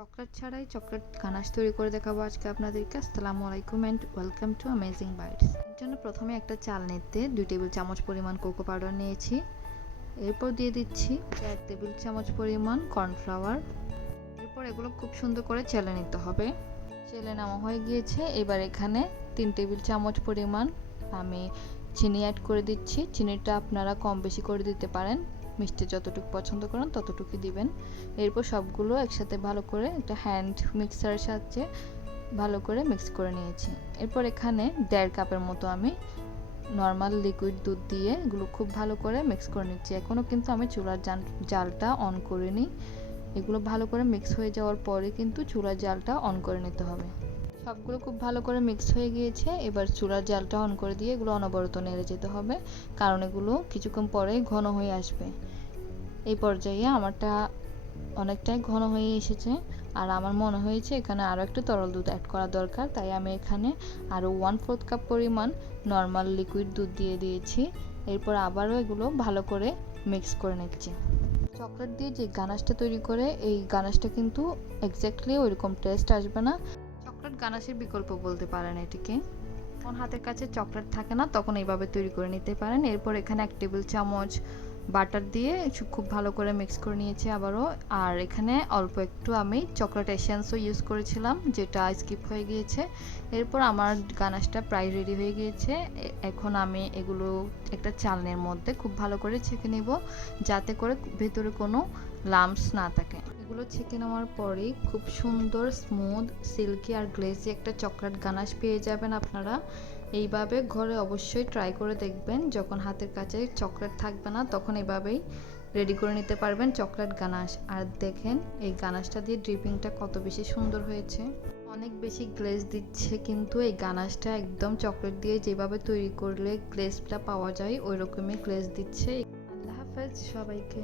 Chocolate ছাড়াই chocolate ganache তৈরি করে দেখাবো আজকে আপনাদেরকে। আসসালামু আলাইকুম and welcome to Amazing Bytes. এর জন্য প্রথমে একটা চালনিতে 2 টেবিল চামচ পরিমাণ কোকো পাউডার নিয়েছি। এরপর দিয়ে দিচ্ছি 1 টেবিল চামচ পরিমাণ কর্নফ্লাওয়ার। এরপর এগুলো খুব সুন্দর করে চেলে নিতে হবে। চেলে নেওয়া হয়ে গিয়েছে। এবার এখানে 3 টেবিল চামচ পরিমাণ আমি চিনি অ্যাড করে দিচ্ছি। চিনিটা আপনারা কম বেশি করে দিতে পারেন, মিষ্টি যতটুকু পছন্দ করেন ততটুকুই দিবেন। এরপর সবগুলো একসাথে ভালো করে একটা হ্যান্ড মিক্সারের সাহায্যে ভালো করে মিক্স করে নিয়েছি। এরপর এখানে 1.5 কাপের মতো আমি নর্মাল লিকুইড দুধ দিয়ে এগুলো খুব ভালো করে মিক্স করে নিচ্ছি। এখনও কিন্তু আমি চুলার জালটা অন করিনি। এগুলো ভালো করে মিক্স হয়ে যাওয়ার পরে কিন্তু চুলার জালটা অন করে নিতে হবে। সবগুলো খুব ভালো করে মিক্স হয়ে গিয়েছে। এবার চুলার জালটা অন করে দিয়ে এগুলো অনবরত নেড়ে যেতে হবে, কারণ এগুলো কিছুক্ষণ পরে ঘন হয়ে আসবে। এই পর্যায়ে আমারটা অনেকটাই ঘন হয়ে এসেছে, আর আমার মনে হয়েছে এখানে আরও একটু তরল দুধ অ্যাড করা দরকার, তাই আমি এখানে আরও 1/4 কাপ পরিমাণ নর্মাল লিকুইড দুধ দিয়ে দিয়েছি। এরপর আবারও এগুলো ভালো করে মিক্স করে নিচ্ছি। চকলেট দিয়ে যে গানাশটা তৈরি করে, এই গানাশটা কিন্তু এক্স্যাক্টলি ওইরকম টেস্ট আসবে না। চকলেট গানাশের বিকল্প বলতে পারেন এটিকে। যখন হাতের কাছে চকলেট থাকে না তখন এইভাবে তৈরি করে নিতে পারেন। এরপর এখানে 1 টেবিল চামচ বাটার দিয়ে খুব ভালো করে মিক্স করে নিয়েছি আবারও। আর এখানে অল্প একটু আমি চকলেট এসেন্সও ইউজ করেছিলাম, যেটা স্কিপ হয়ে গিয়েছে। এরপর আমার গানাশটা প্রায় রেডি হয়ে গিয়েছে। এখন আমি এগুলো একটা চালনির মধ্যে খুব ভালো করে ছেঁকে নেব, যাতে করে ভেতরে কোনো লাম্পস না থাকে। এগুলো ছেঁকে নেওয়ার পরেই খুব সুন্দর স্মুথ, সিল্কি আর গ্লেজি একটা চকলেট গানাশ পেয়ে যাবেন আপনারা। এইভাবে ঘরে অবশ্যই ট্রাই করে দেখবেন। যখন হাতের কাছে চকলেট থাকবে না তখন এভাবেই রেডি করে নিতে পারবেন চকলেট গানাশ। আর দেখেন এই গানাশটা দিয়ে ড্রিপিংটা কত বেশি সুন্দর হয়েছে, অনেক বেশি গ্লেজ দিচ্ছে। কিন্তু এই গানাশটা একদম চকলেট দিয়ে যেভাবে তৈরি করলে গ্লেজটা পাওয়া যায় ওই রকমই গ্লেজ দিচ্ছে। আল্লাহ হাফেজ সবাইকে।